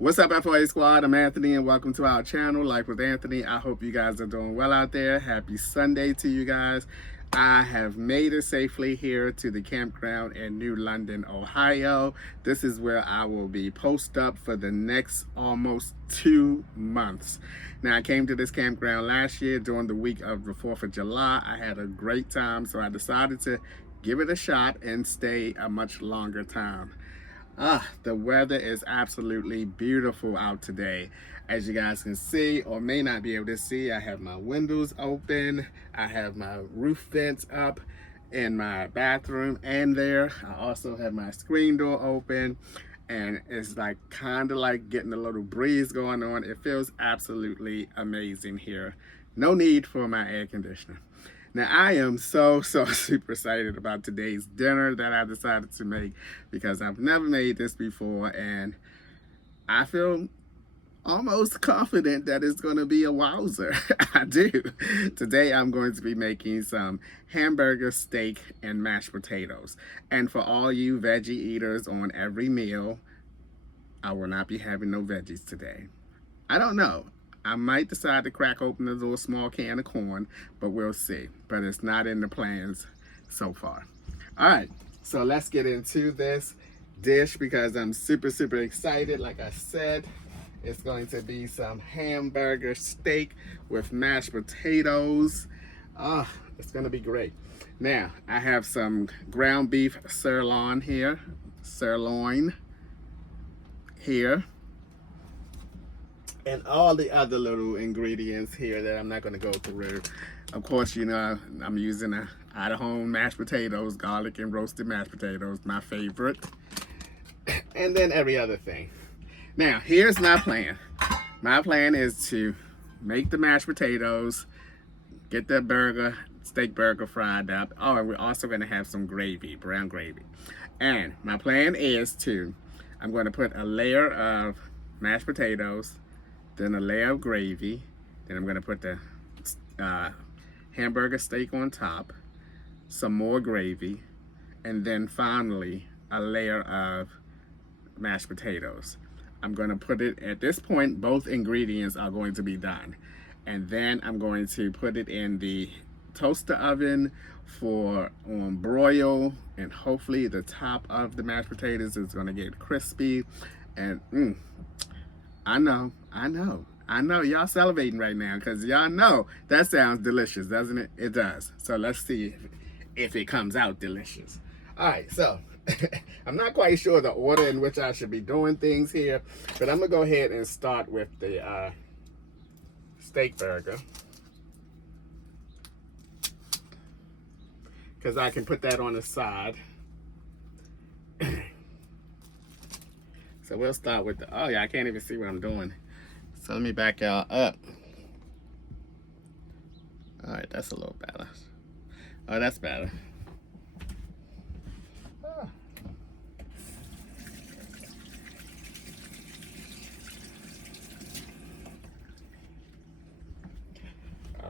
What's up, FOA Squad? I'm Anthony, and welcome to our channel, Life with Anthony. I hope you guys are doing well out there. Happy Sunday to you guys. I have made it safely here to the campground in New London, Ohio. This is where I will be post up for the next almost 2 months. Now, I came to this campground last year during the week of the 4th of July. I had a great time, so I decided to give it a shot and stay a much longer time. The weather is absolutely beautiful out today. As you guys can see, or may not be able to see, I have my windows open. I have my roof vents up in my bathroom and there. I also have my screen door open, and it's like kind of like getting a little breeze going on. It feels absolutely amazing here. No need for my air conditioner. Now, I am so super excited about today's dinner that I decided to make because I've never made this before, and I feel almost confident that it's going to be a wowzer. I do. Today, I'm going to be making some hamburger steak and mashed potatoes. And for all you veggie eaters on every meal, I will not be having no veggies today. I don't know. I might decide to crack open a little small can of corn, but we'll see. But it's not in the plans so far. All right, so let's get into this dish because I'm super excited. Like I said, it's going to be some hamburger steak with mashed potatoes. It's gonna be great. Now, I have some ground beef sirloin here. And all the other little ingredients here that I'm not going to go through. Of course, you know, I'm using out-of-home mashed potatoes, garlic and roasted mashed potatoes, my favorite. And then every other thing. Now, here's my plan. My plan is to make the mashed potatoes, get the steak burger fried up. Oh, and we're also going to have some gravy, brown gravy. And my plan is I'm going to put a layer of mashed potatoes, then a layer of gravy, then I'm going to put the hamburger steak on top, some more gravy, and then finally a layer of mashed potatoes. I'm going to put it, at this point, both ingredients are going to be done. And then I'm going to put it in the toaster oven on broil, and hopefully the top of the mashed potatoes is going to get crispy. And I know y'all salivating right now because y'all know that sounds delicious, doesn't it? It does. So let's see if it comes out delicious. All right, so I'm not quite sure the order in which I should be doing things here, but I'm gonna go ahead and start with the steak burger because I can put that on the side. So we'll start with oh yeah, I can't even see what I'm doing. So let me back y'all up. All right, that's a little better. Oh, that's better. All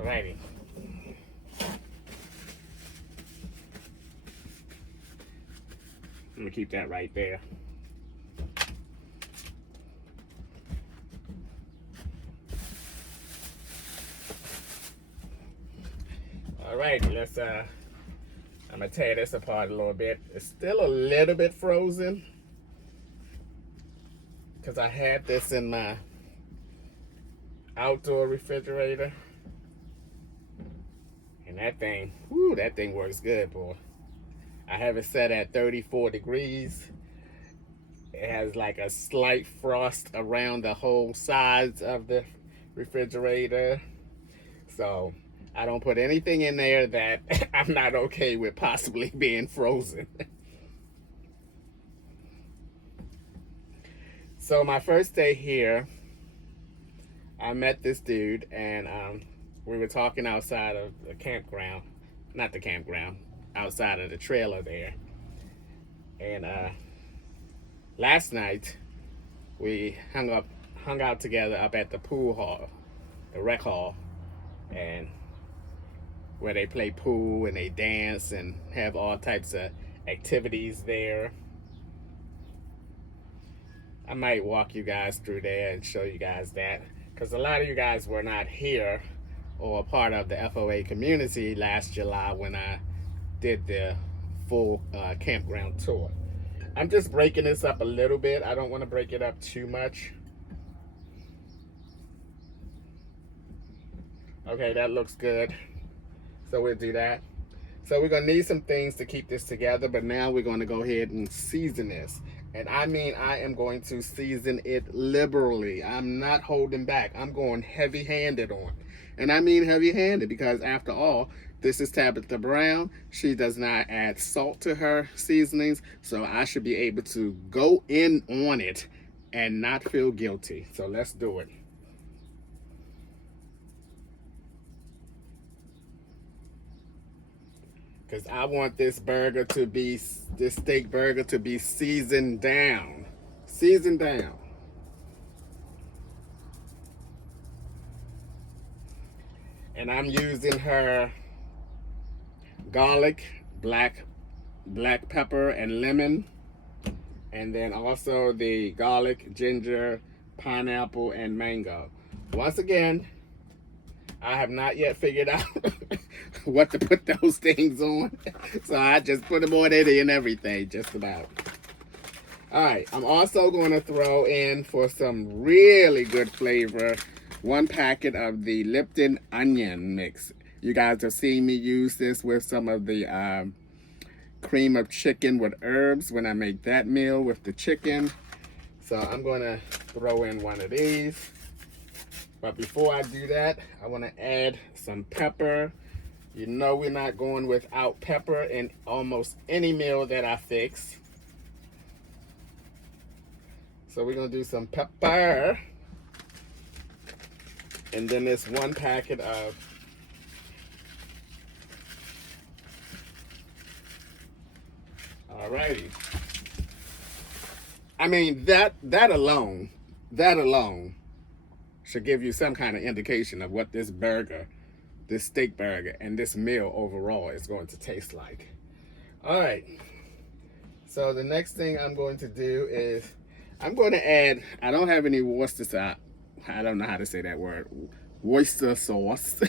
righty. I'm gonna keep that right there. Alright, I'm gonna tear this apart a little bit. It's still a little bit frozen because I had this in my outdoor refrigerator, and that thing works good, boy. I have it set at 34 degrees. It has like a slight frost around the whole sides of the refrigerator, so I don't put anything in there that I'm not okay with possibly being frozen. So my first day here, I met this dude, and we were talking outside of the campground. Not the campground, outside of the trailer there. And last night, we hung out together up at the pool hall, the rec hall, and where they play pool and they dance and have all types of activities there. I might walk you guys through there and show you guys that, because a lot of you guys were not here or a part of the FOA community last July when I did the full campground tour. I'm just breaking this up a little bit. I don't want to break it up too much. Okay, that looks good. So we'll do that. So we're gonna need some things to keep this together, but now we're gonna go ahead and season this. And I mean, I am going to season it liberally. I'm not holding back. I'm going heavy-handed on it. And I mean heavy-handed because after all, this is Tabitha Brown. She does not add salt to her seasonings, so I should be able to go in on it and not feel guilty. So let's do it. Because I want this steak burger to be seasoned down. Seasoned down. And I'm using her garlic, black pepper, and lemon. And then also the garlic, ginger, pineapple, and mango. Once again, I have not yet figured out what to put those things on. So I just put them on it and everything, just about. All right, I'm also going to throw in, for some really good flavor, 1 packet of the Lipton onion mix. You guys have seen me use this with some of the cream of chicken with herbs when I make that meal with the chicken. So I'm going to throw in 1 of these. But before I do that, I want to add some pepper. You know we're not going without pepper in almost any meal that I fix. So we're going to do some pepper. And then this 1 packet of alrighty. I mean, that alone should give you some kind of indication of what this burger, this steak burger, and this meal overall is going to taste like. All right. So the next thing I'm going to do is I'm going to add, I don't have any Worcestershire, I don't know how to say that word, oyster sauce.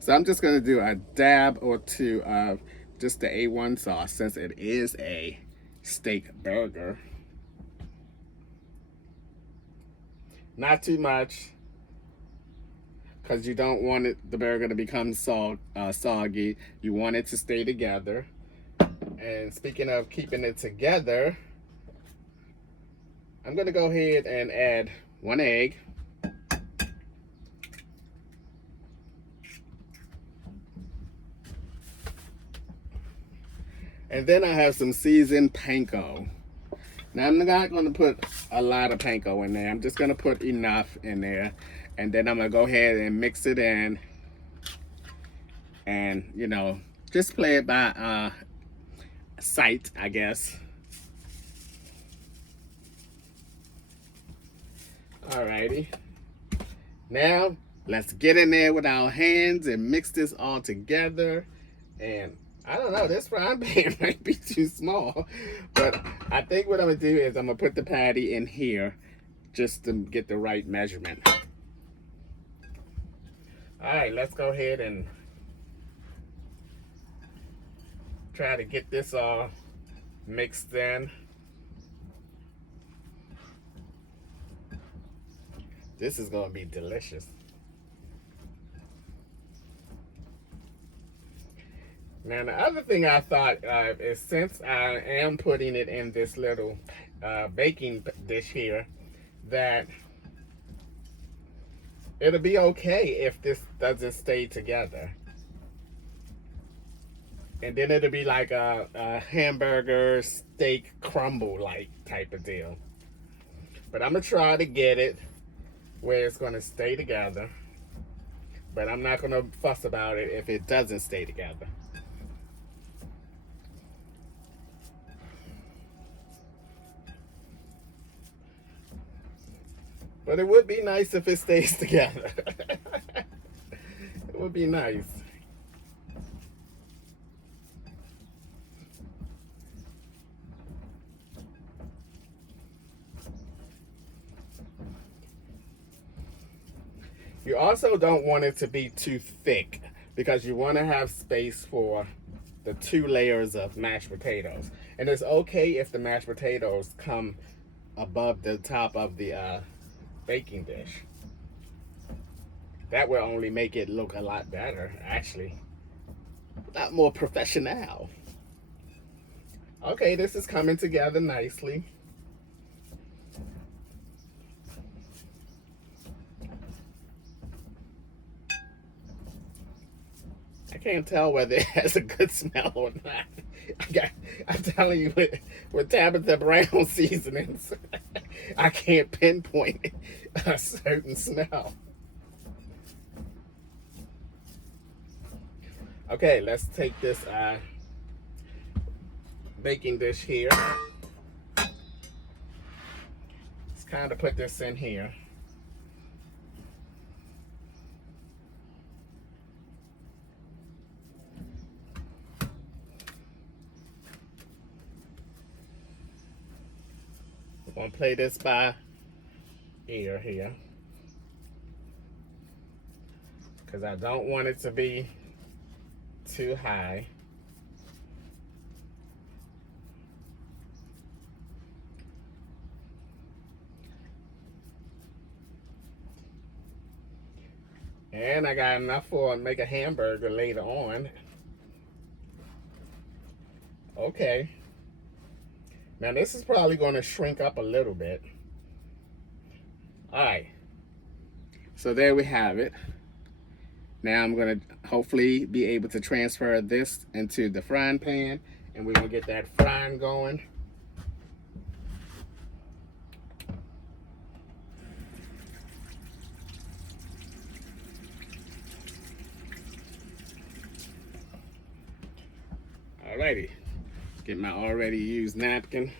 So I'm just going to do a dab or 2 of just the A1 sauce since it is a steak burger. Not too much, because you don't want the burger to become soggy. You want it to stay together. And speaking of keeping it together, I'm going to go ahead and add 1 egg. And then I have some seasoned panko. Now I'm not going to put a lot of panko in there. I'm just going to put enough in there. And then I'm going to go ahead and mix it in. And, you know, just play it by sight, I guess. Alrighty. Now, let's get in there with our hands and mix this all together. And I don't know, this frying pan might be too small, but I think what I'm gonna do is I'm gonna put the patty in here just to get the right measurement. All right, let's go ahead and try to get this all mixed in. This is gonna be delicious. Now the other thing I thought of is, since I am putting it in this little baking dish here, that it'll be okay if this doesn't stay together. And then it'll be like a hamburger steak crumble like type of deal. But I'm gonna try to get it where it's gonna stay together. But I'm not gonna fuss about it if it doesn't stay together. But it would be nice if it stays together. It would be nice. You also don't want it to be too thick because you want to have space for the 2 layers of mashed potatoes. And it's okay if the mashed potatoes come above the top of the baking dish. That will only make it look a lot better, actually. A lot more professional. Okay, this is coming together nicely. I can't tell whether it has a good smell or not. I'm telling you, with Tabitha Brown seasonings, I can't pinpoint a certain smell. Okay, let's take this baking dish here. Let's kind of put this in here. We're going to play this by ear here, because I don't want it to be too high. And I got enough for make a hamburger later on. Okay. Now this is probably going to shrink up a little bit. All right. So there we have it. Now I'm going to hopefully be able to transfer this into the frying pan, and we're going to get that frying going. Alrighty, get my already used napkin.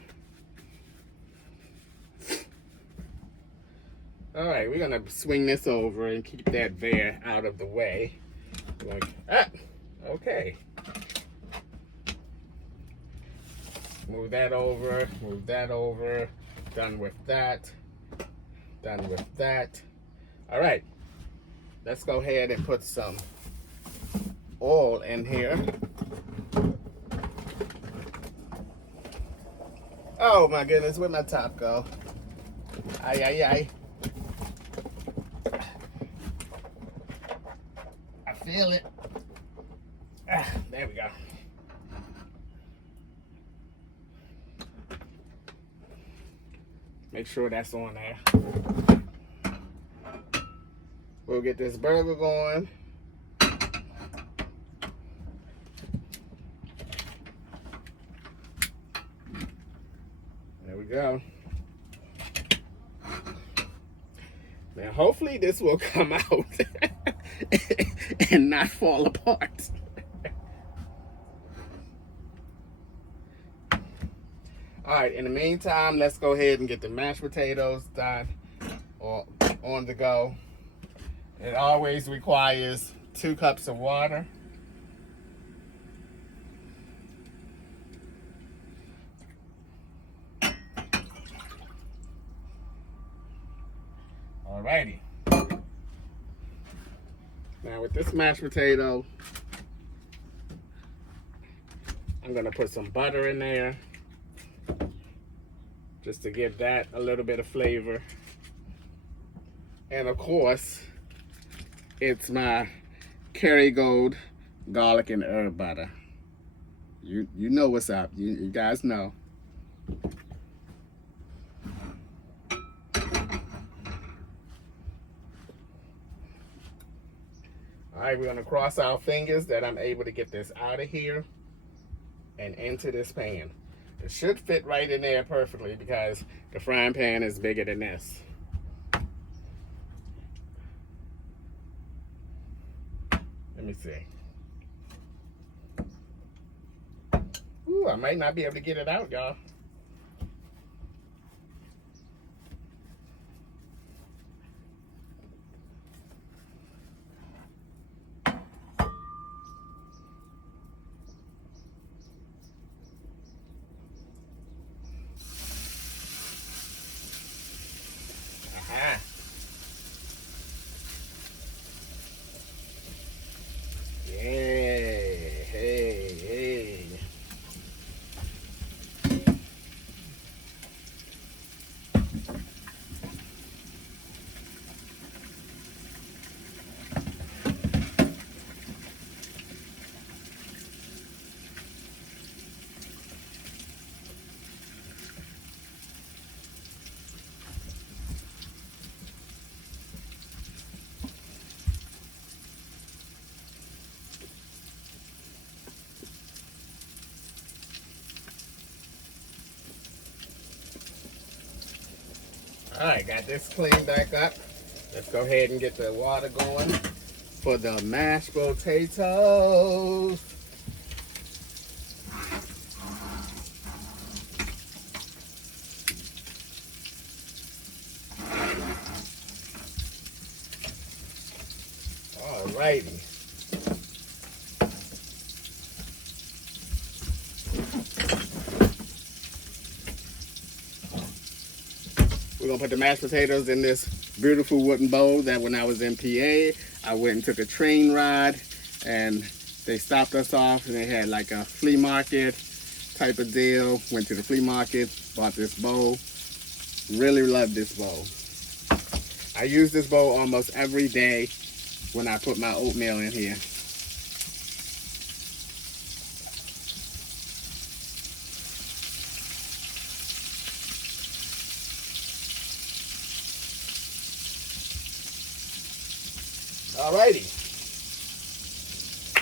Alright, we're gonna swing this over and keep that there out of the way. Okay. Move that over, done with that, done with that. Alright, let's go ahead and put some oil in here. Oh my goodness, where'd my top go? Ay. I feel it. There we go. Make sure that's on there. We'll get this burger going. There we go. Now hopefully this will come out and not fall apart. All right, in the meantime, let's go ahead and get the mashed potatoes done or on the go. It always requires 2 cups of water. Alrighty. Now with this mashed potato, I'm gonna put some butter in there just to give that a little bit of flavor. And of course, it's my Kerrygold garlic and herb butter. You know what's up. You guys know. All right, we're gonna cross our fingers that I'm able to get this out of here and into this pan. It should fit right in there perfectly because the frying pan is bigger than this. Let me see. Ooh, I might not be able to get it out, y'all. All right, got this cleaned back up. Let's go ahead and get the water going for the mashed potatoes. All righty. We're gonna put the mashed potatoes in this beautiful wooden bowl that when I was in PA, I went and took a train ride and they stopped us off and they had like a flea market type of deal. Went to the flea market, bought this bowl. Really love this bowl. I use this bowl almost every day when I put my oatmeal in here. Alrighty,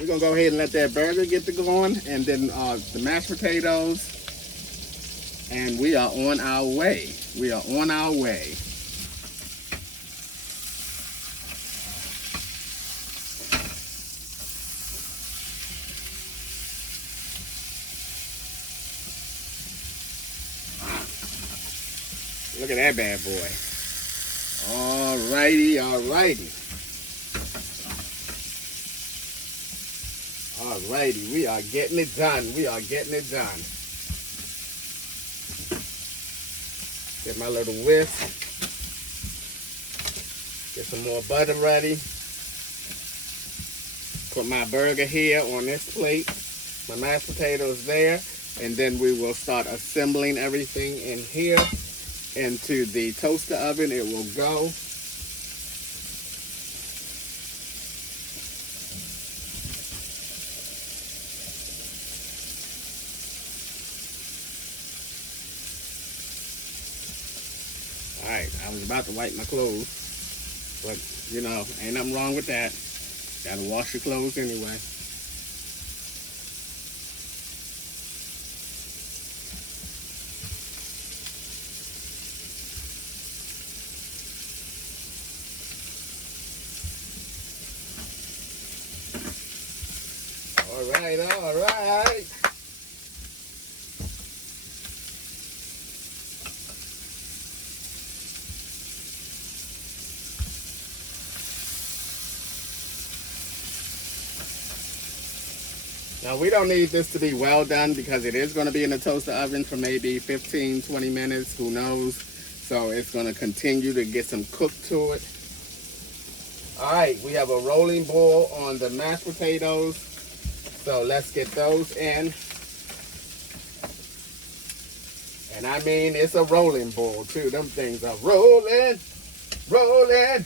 we're gonna go ahead and let that burger get to going, and then the mashed potatoes, and we are on our way. We are on our way. Look at that bad boy. Alrighty, alrighty. Alrighty, we are getting it done. We are getting it done. Get my little whisk. Get some more butter ready. Put my burger here on this plate. My mashed potatoes there. And then we will start assembling everything in here into the toaster oven. It will go. Alright, I was about to wipe my clothes, but you know, ain't nothing wrong with that. Gotta wash your clothes anyway. Alright, alright. Now we don't need this to be well done because it is going to be in the toaster oven for maybe 15-20 minutes, who knows. So it's going to continue to get some cook to it. Alright, we have a rolling boil on the mashed potatoes. So let's get those in. And I mean, it's a rolling boil too. Them things are rolling, rolling,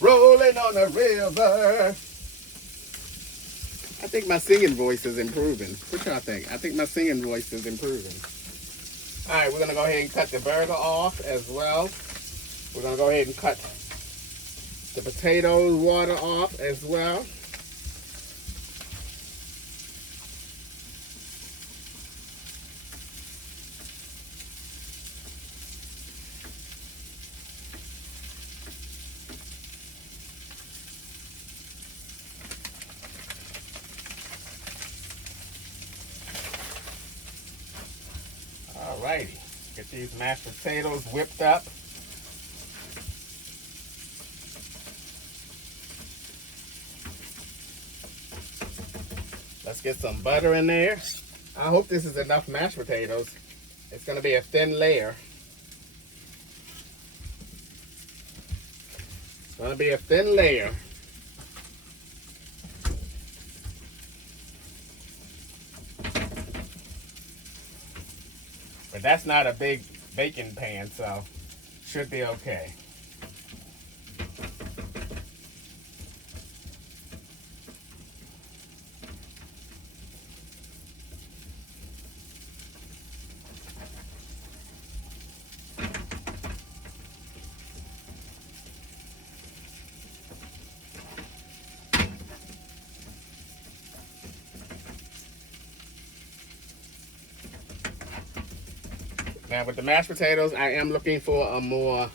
rolling on the river. I think my singing voice is improving. What y'all think? I think my singing voice is improving. All right, we're going to go ahead and cut the burger off as well. We're going to go ahead and cut the potatoes water off as well. Alrighty, get these mashed potatoes whipped up. Let's get some butter in there. I hope this is enough mashed potatoes. It's going to be a thin layer. It's going to be a thin layer. But that's not a big baking pan, so should be okay. Now with the mashed potatoes, I am looking for a more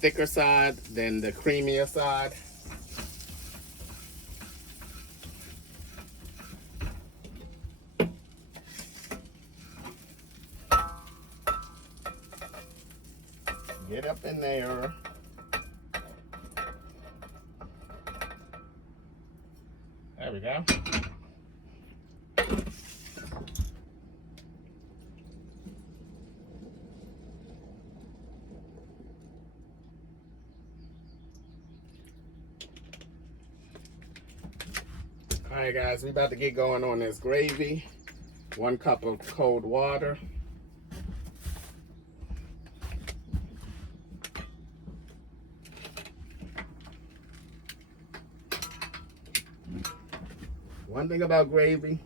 thicker side than the creamier side. Get up in there. There we go. All right, guys, we about to get going on this gravy. 1 cup of cold water. One thing about gravy,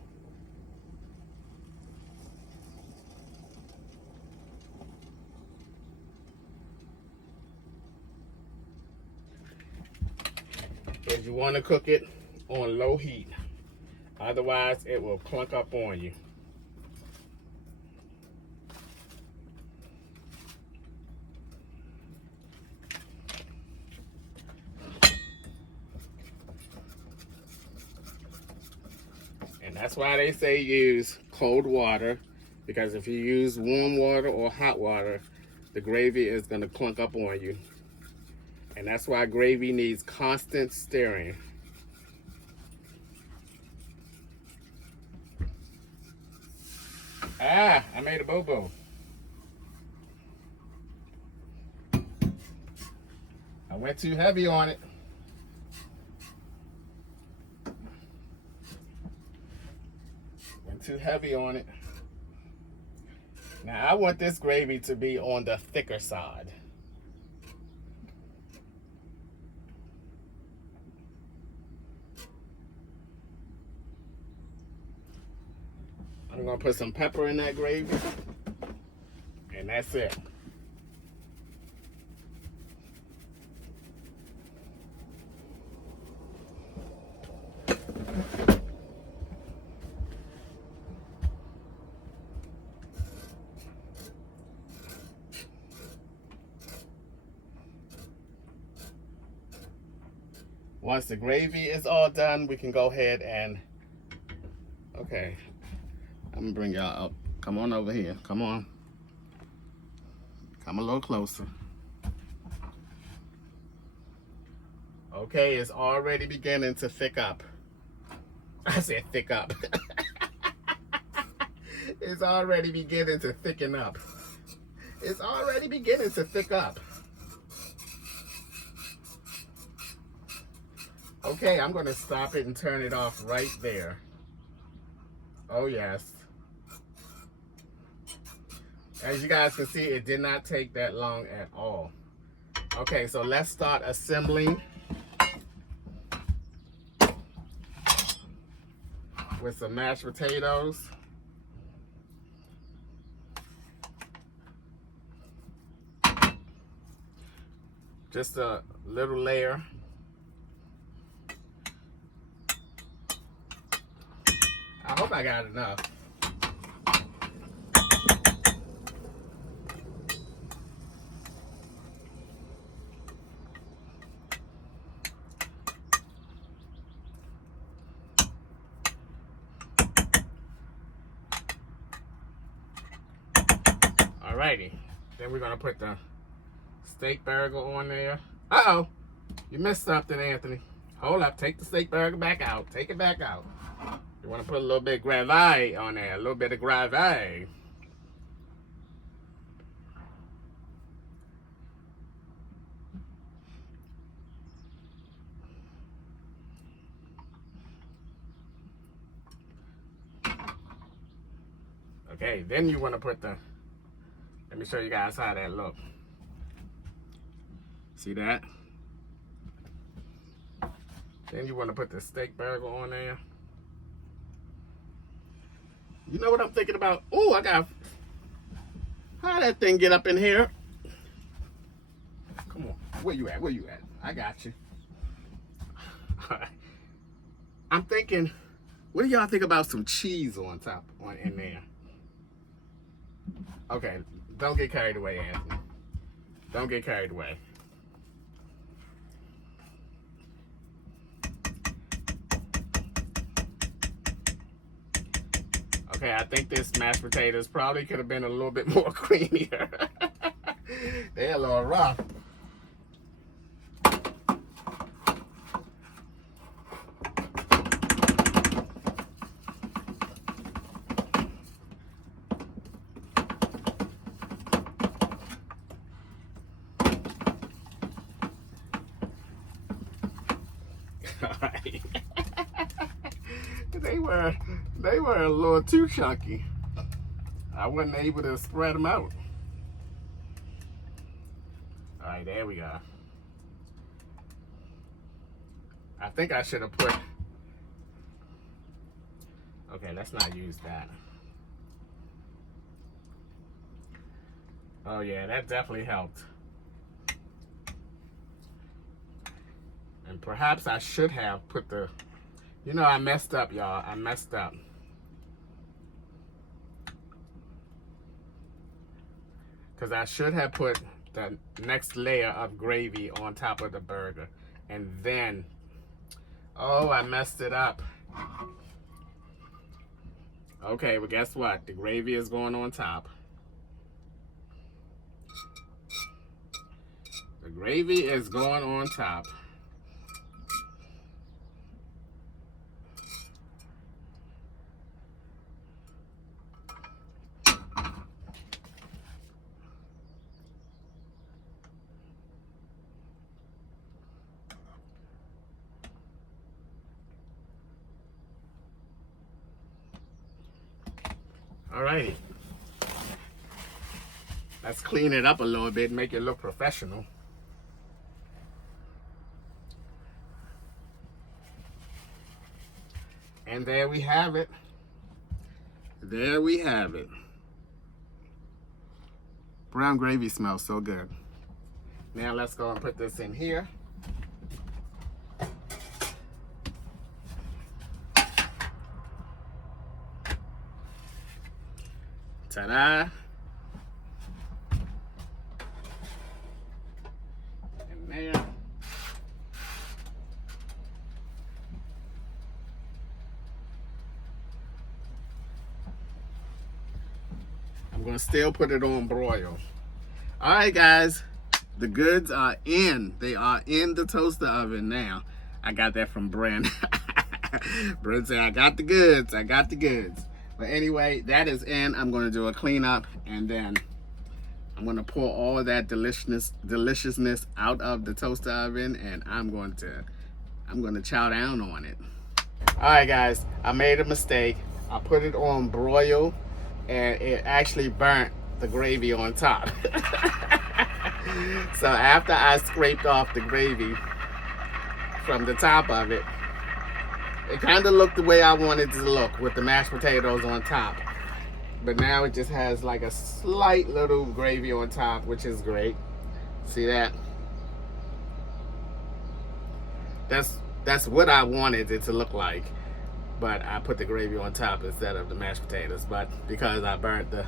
is you want to cook it on low heat. Otherwise, it will clunk up on you. And that's why they say use cold water, because if you use warm water or hot water, the gravy is going to clunk up on you. And that's why gravy needs constant stirring. Ah, I made a boo-boo. I went too heavy on it. Too heavy on it. Now I want this gravy to be on the thicker side. I'm gonna put some pepper in that gravy, and that's it. Once the gravy is all done, we can go ahead and, okay, I'm gonna bring y'all up. Come on over here, come on. Come a little closer. Okay, it's already beginning to thick up. I said thick up. It's already beginning to thicken up. It's already beginning to thick up. Okay, I'm going to stop it and turn it off right there. Oh, yes. As you guys can see, it did not take that long at all. Okay, so let's start assembling with some mashed potatoes. Just a little layer. I hope I got enough. Alrighty, then we're gonna put the steak burger on there. Uh-oh, you missed something, Anthony. Hold up, take the steak burger back out. Take it back out. You want to put a little bit of gravy on there, a little bit of gravy. Okay, then you want to put the, let me show you guys how that looks. See that? Then you want to put the steak burger on there. You know what I'm thinking about? Oh, I got, how that thing get up in here? Come on, where you at? Where you at? I got you. All right. I'm thinking What do y'all think about some cheese on top in there? Okay, don't get carried away, Anthony. Don't get carried away. Okay, I think this mashed potatoes probably could have been a little bit more creamier. They're a little rough. Alright. they were a little too chunky. I wasn't able to spread them out. Alright, there we go. I think I should have put... Okay, let's not use that. Oh yeah, that definitely helped. And perhaps I should have put the... You know, I messed up, y'all. I messed up. Because I should have put the next layer of gravy on top of the burger. And then... Oh, I messed it up. Okay, well, guess what? The gravy is going on top. The gravy is going on top. Alrighty. Let's clean it up a little bit, make it look professional. And there we have it. There we have it. Brown gravy smells so good. Now let's go and put this in here. Ta-da! And there. I'm gonna still put it on broil. All right, guys, the goods are in. They are in the toaster oven now. I got that from Brent. Brent said, I got the goods. I got the goods. But anyway, that is in. I'm going to do a cleanup, and then I'm going to pour all of that deliciousness out of the toaster oven, and I'm going to chow down on it. All right, guys, I made a mistake. I put it on broil, and it actually burnt the gravy on top. So after I scraped off the gravy from the top of it, it kind of looked the way I wanted it to look with the mashed potatoes on top. But now it just has like a slight little gravy on top, which is great. See that? That's what I wanted it to look like. But I put the gravy on top instead of the mashed potatoes. But because I burnt the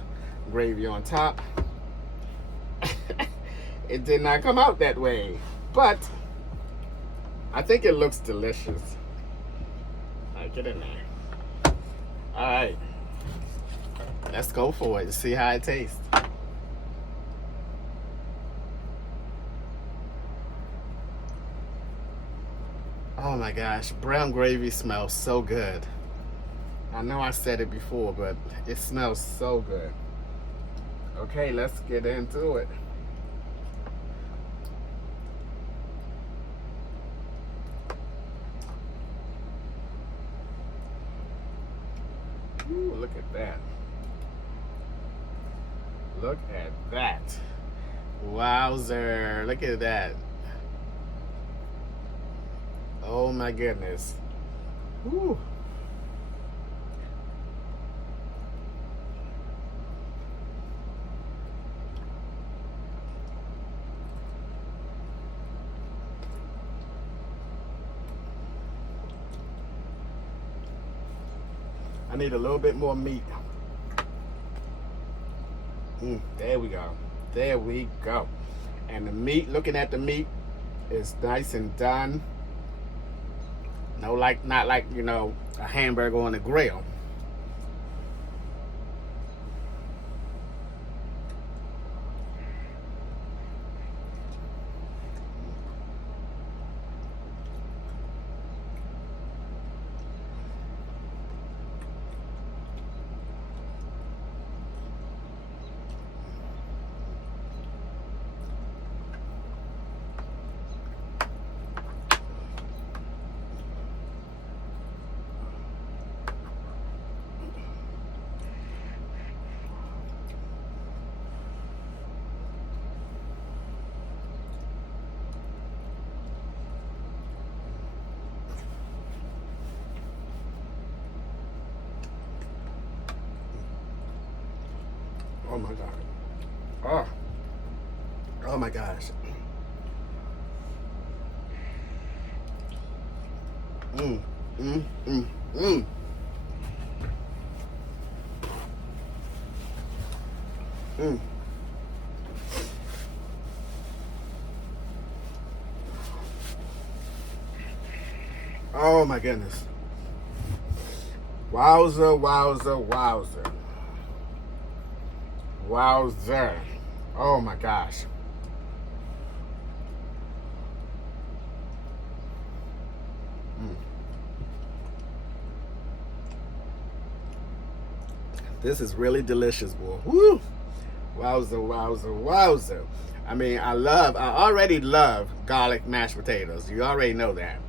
gravy on top, it did not come out that way. But I think it looks delicious. Get in there. All right, let's go for it to see how it tastes. Oh my gosh, brown gravy smells so good. I know I said it before, but it smells so good. Okay, let's get into it. Ooh, look at that. Look at that. Wowzer. Look at that. Oh my goodness. Ooh. I need a little bit more meat. There we go. There we go. And the meat, looking at the meat, is nice and done. No, not like, you know, a hamburger on the grill. Oh my God. Oh. Oh my gosh. Mm, mm, mm, mm. Mm. Oh my goodness. Wowza, wowza, wowza. Wowzer. Oh my gosh. This is really delicious, boy. Woo! Wowza, wowza, wowza. I mean, I already love garlic mashed potatoes. You already know that.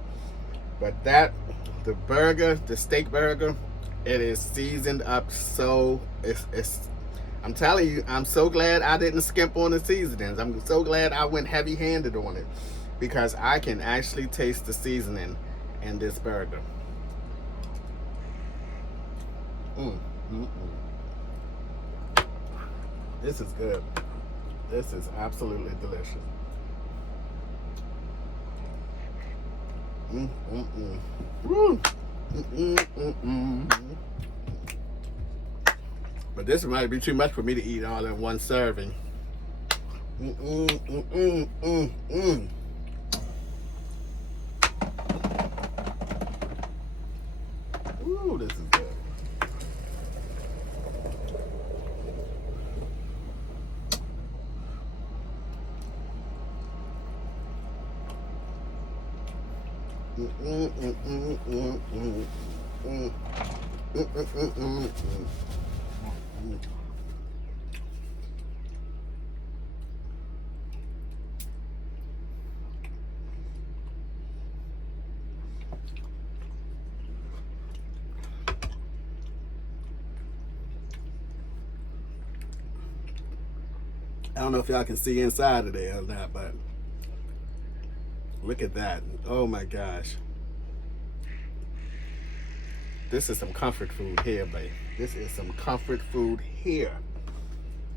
But the burger, the steak burger, it is seasoned up so, I'm telling you, I'm so glad I didn't skimp on the seasonings. I'm so glad I went heavy-handed on it, because I can actually taste the seasoning in this burger. This is good. This is absolutely delicious. Woo. But this might be too much for me to eat all in one serving. Ooh, this is good. I don't know if y'all can see inside of there or not, but look at that. Oh my gosh. This is some comfort food here, babe. This is some comfort food here.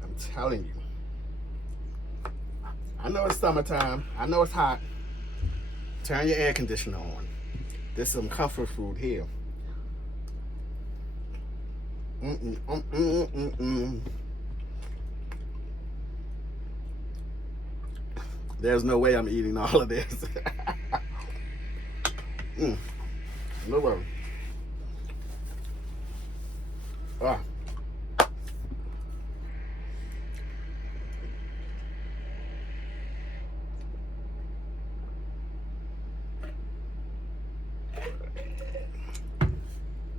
I'm telling you. I know it's summertime. I know it's hot. Turn your air conditioner on. This is some comfort food here. There's no way I'm eating all of this. No way. Ah.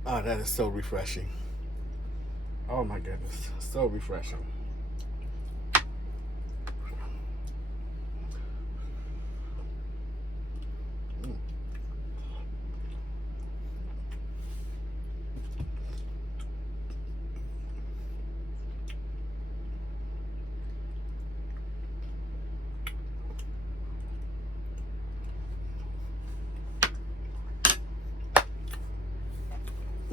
Oh, that is so refreshing. Oh my goodness, so refreshing.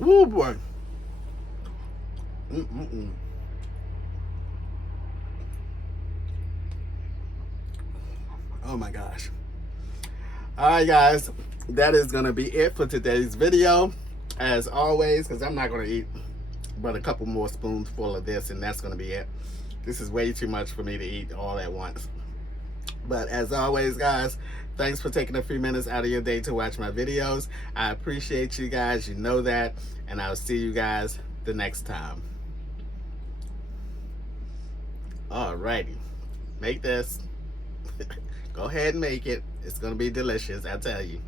Ooh, boy. Oh my gosh. All right, guys, that is gonna be it for today's video. as always, because I'm not going to eat but a couple more spoonfuls of this, and that's going to be it. This is way too much for me to eat all at once. But as always, guys, thanks for taking a few minutes out of your day to watch my videos. I appreciate you guys. You know that. And I'll see you guys the next time. Alrighty. Make this. Go ahead and make it. It's going to be delicious, I tell you.